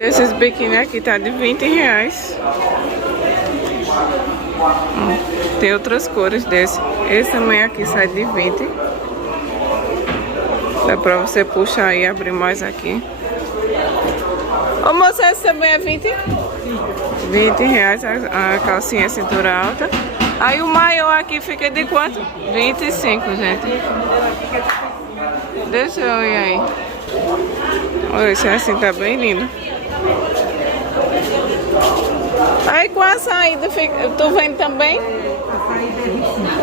Esses biquíni aqui tá de R$ 20. Tem outras cores desse. Esse também aqui sai de 20. Dá pra você puxar e abrir mais aqui. Ô moça, esse também é 20? R$ 20 a calcinha cintura alta. Aí o maior aqui fica de quanto? 25, gente. Deixa eu ir aí. Olha, esse assim tá bem lindo. Aí com a saída, tu vende também?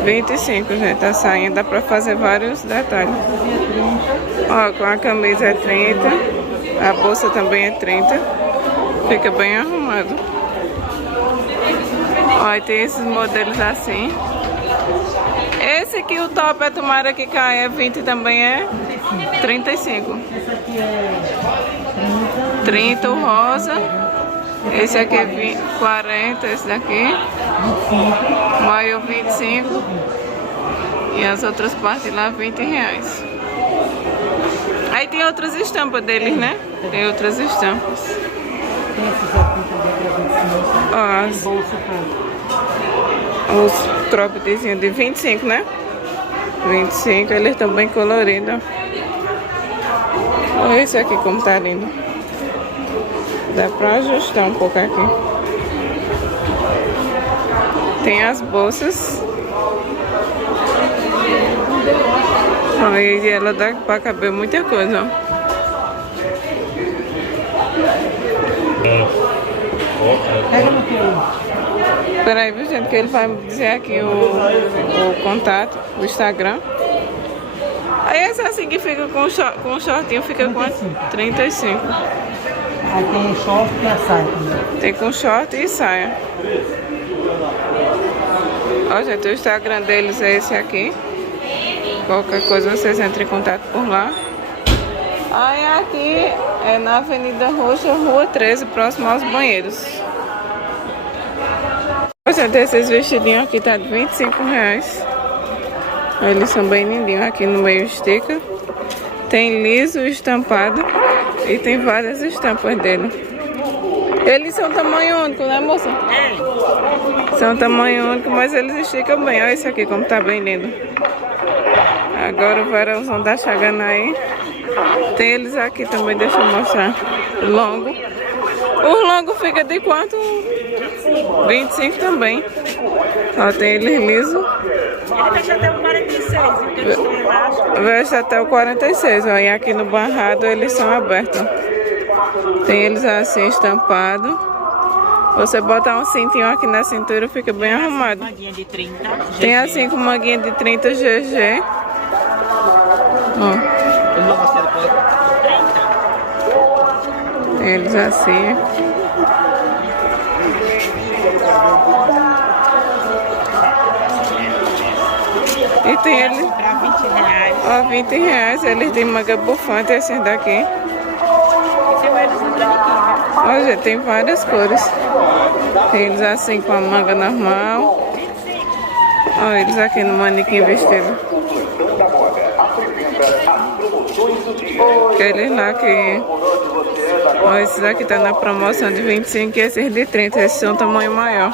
25, gente. A sainha dá pra fazer vários detalhes. Ó, com a camisa é 30. A bolsa também é 30. Fica bem arrumado. Ó, e tem esses modelos assim. Esse aqui, o top é tomara que caia, 20 também é 35. 30 o rosa. Esse aqui é 20, 40, esse daqui. Maior 25. E as outras partes lá, R$ 20. Aí tem outras estampas deles, né? Tem outras estampas. Ó, os croppedzinhos de 25, né? 25, eles estão bem coloridos. Olha esse aqui como tá lindo. Dá pra ajustar um pouco aqui. Tem as bolsas. Olha, e ela dá pra caber muita coisa, ó. Peraí, viu, gente, que ele vai dizer aqui o contato, o Instagram. Aí essa assim que fica com o shortinho fica quanto? 35. Aí tem short e a saia também. Tem com short e saia. Ó, gente, o Instagram deles é esse aqui. Qualquer coisa vocês entrem em contato por lá. Aí aqui é na Avenida Roxa, Rua 13, próximo aos banheiros. Ó, gente, esses vestidinhos aqui tá de R$ 25. Eles são bem lindinhos. Aqui no meio estica. Tem liso, estampado. E tem várias estampas dele. Eles são tamanho único, né, moça? São tamanho único, mas eles esticam bem. Olha esse aqui como tá bem lindo. Agora o verãozão tá chegando aí. Tem eles aqui também, deixa eu mostrar. Longo. O longo fica de quanto? 25 também. Ó, tem eles liso. Ele veste até o 46, Veste até o 46, ó. E aqui no barrado eles são abertos. Tem eles assim estampados. Você botar um cintinho aqui na cintura, fica bem arrumado. Tem assim com manguinha de 30 GG. Ó. Tem eles assim. E tem eles. Ó, R$ 20. Eles têm manga bufante, esses daqui. Ó, gente, tem várias cores. Tem eles assim com a manga normal. Ó, eles aqui no manequim vestido. Aqueles lá que... Ó, esses aqui tá na promoção de 25 e esses de 30. Esses são tamanho maior.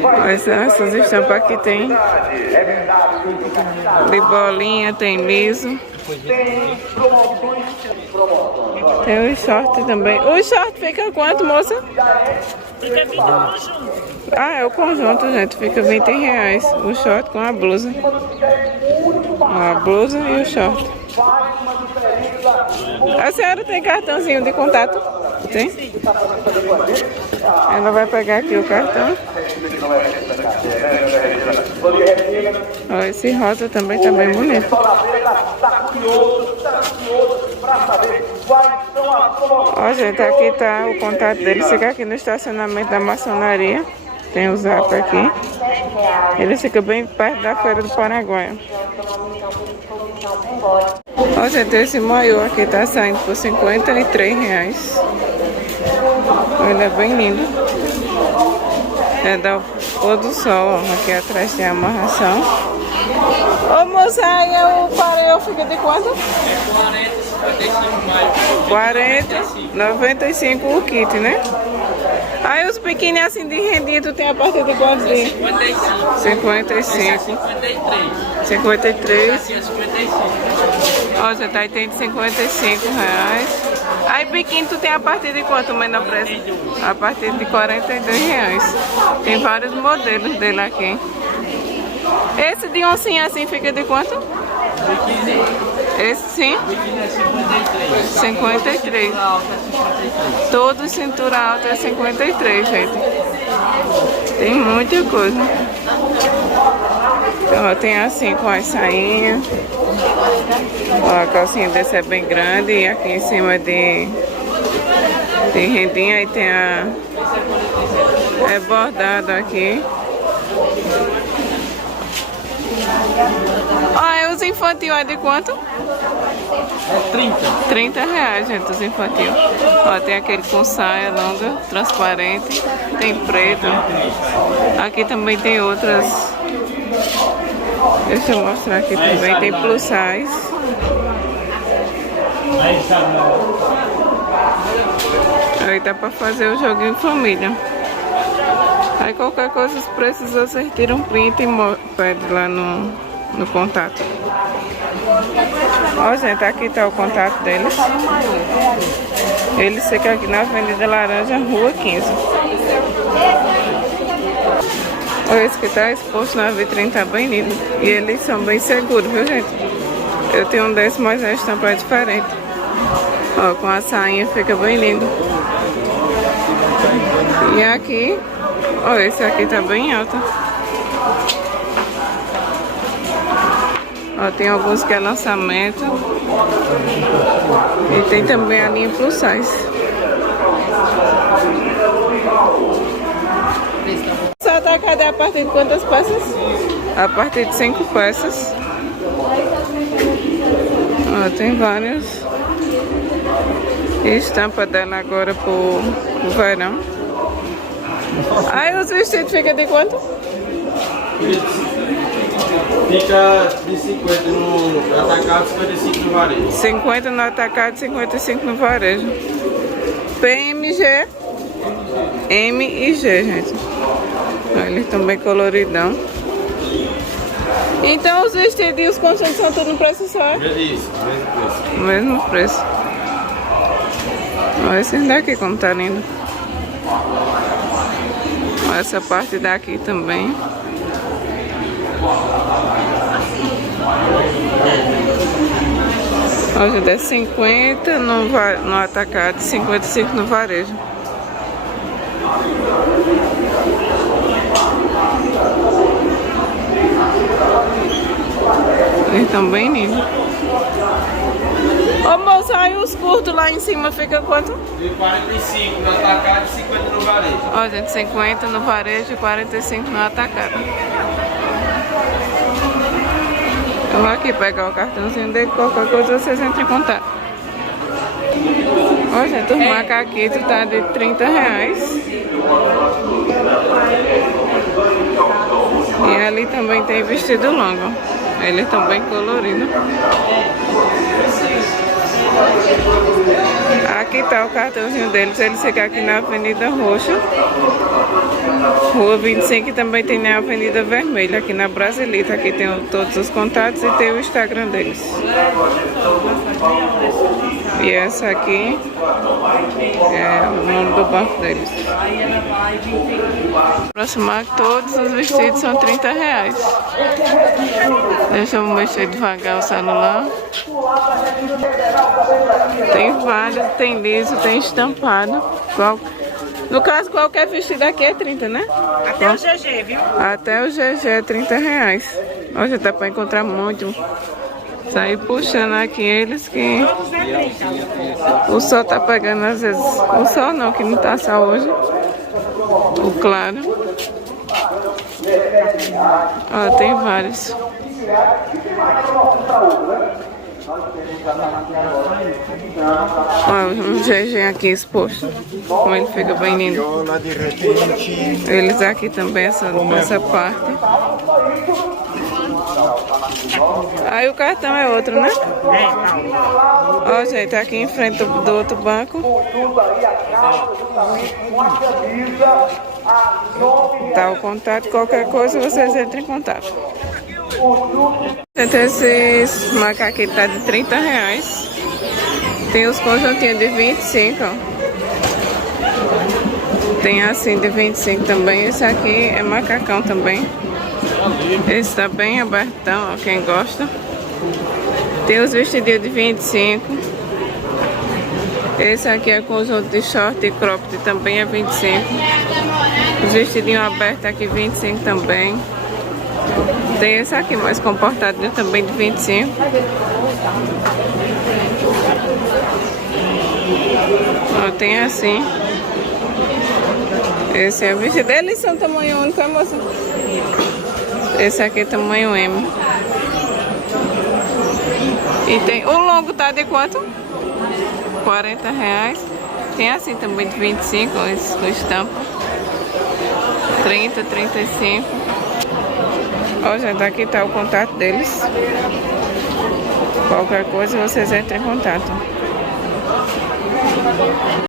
Ó, essas estampas aqui tem de bolinha, tem liso. Tem o short também. O short fica quanto, moça? Fica 20 o conjunto. Ah, é o conjunto, gente. Fica R$ 20. O short com a blusa. A blusa e o short. A senhora tem cartãozinho de contato? Tem? Ela vai pegar aqui o cartão. Ó, esse rosa também tá bem bonito. Ó, gente, aqui tá o contato dele. Fica aqui no estacionamento da maçonaria. Tem o zap aqui. Ele fica bem perto da Feira do Paraguai. Ó, gente, esse maiô aqui tá saindo por R$ 53. Ele é bem lindo. É da pôr do sol, ó. Aqui atrás tem a amarração. Ô moça, aí o pareio fica de quanto? 40. 40,95 o kit, né? Aí os pequenos assim de rendinha, tu tem a partir de quantos dias? 55. 53. Ó, já tá aí, tem de 55 reais. Aí pequeno tu tem a partir de quanto, menor preço? A partir de 42 reais. Tem vários modelos dele aqui. Esse de oncinha assim fica de quanto? Esse sim? 53. Todo cintura alta é 53, gente. Tem muita coisa. Então, tem assim com as sainhas. Ó, a calcinha desse é bem grande. E aqui em cima de rendinha. Aí tem a... É bordado aqui. Ó, os infantil é de quanto? É 30. 30 reais, gente, os infantil. Ó, tem aquele com saia longa, transparente. Tem preto. Aqui também tem outras. Deixa eu mostrar aqui também. Tem plus size. Aí dá pra fazer o joguinho família. Aí qualquer coisa, os preços vocês tiram um print e pede lá no contato. Ó, gente, aqui tá o contato deles. Eles ficam aqui na Avenida Laranja, Rua 15. Olha, esse que tá exposto na vitrine, tá bem lindo. E eles são bem seguros, viu, gente? Eu tenho um desse, mas a estampa é diferente. Ó, com a sainha fica bem lindo. E aqui... Olha, esse aqui tá bem alto. Ó, tem alguns que é lançamento. E tem também a linha plus size. Essa atacada é a partir de quantas peças? A partir de 5 peças. Ó, tem várias. E estampa dela agora pro verão. Aí os vestidos ficam de quanto? Fica de 50 no atacado, 55 no varejo. 50 no atacado, 55 no varejo. PMG, M e G, gente. Eles estão bem coloridão. Então os vestidos e os conjuntos são tudo no preço só? Isso, mesmo preço. Mesmo preço. Olha esse daqui como tá lindo. Essa parte daqui também. Hoje é 50 no atacado, 55 no varejo. Eles estão bem lindos. Ô moça, aí os curtos lá em cima fica quanto? De 45 no atacado e 50 no varejo. Ó, gente, 50 no varejo e 45 no atacado. Eu vou aqui pegar o cartãozinho dele, qualquer coisa vocês entram em contato. Ó, gente, os macaquitos tá de 30 reais. E ali também tem vestido longo. Eles estão bem coloridos. Aqui tá o cartãozinho deles. Eles ficam aqui na Avenida Roxa, Rua 25, e também tem na Avenida Vermelha, aqui na Brasilita. Aqui tem todos os contatos e tem o Instagram deles. E essa aqui é o nome do banco deles. Aproximar, todos os vestidos são 30 reais. Deixa eu mexer devagar o celular. Tem vários, tem liso, tem estampado. No caso, qualquer vestido aqui é 30, né? Até o GG, viu? Até o GG é 30 reais. Hoje dá pra encontrar muito. Sair puxando aqui eles que o sol tá pegando às vezes. O sol não, que não tá sol hoje. O claro. Ó, tem vários. Ó, um GG aqui exposto. Como ele fica bem lindo. Eles aqui também, essa parte. Aí o cartão é outro, né? Ó, gente, aqui em frente do outro banco. Tá o contato, qualquer coisa vocês entram em contato. Esses macaquinhos tá de R$30. Tem os conjuntinhos de 25, ó. Tem assim de 25 também. Esse aqui é macacão também. Esse tá bem abertão, ó, quem gosta. Tem os vestidinhos de 25. Esse aqui é conjunto de short e cropped, também é 25. Os vestidinhos abertos aqui 25 também. Tem esse aqui mais comportadinho também de 25. Ó, tem assim. Esse é o vestido. Eles são tamanho único, é, moça? Esse aqui é tamanho M. E tem o longo, tá de quanto? R$40. Tem assim também de 25, esse com estampa. 30, 35. Ó, gente, aqui tá o contato deles. Qualquer coisa vocês entram em contato.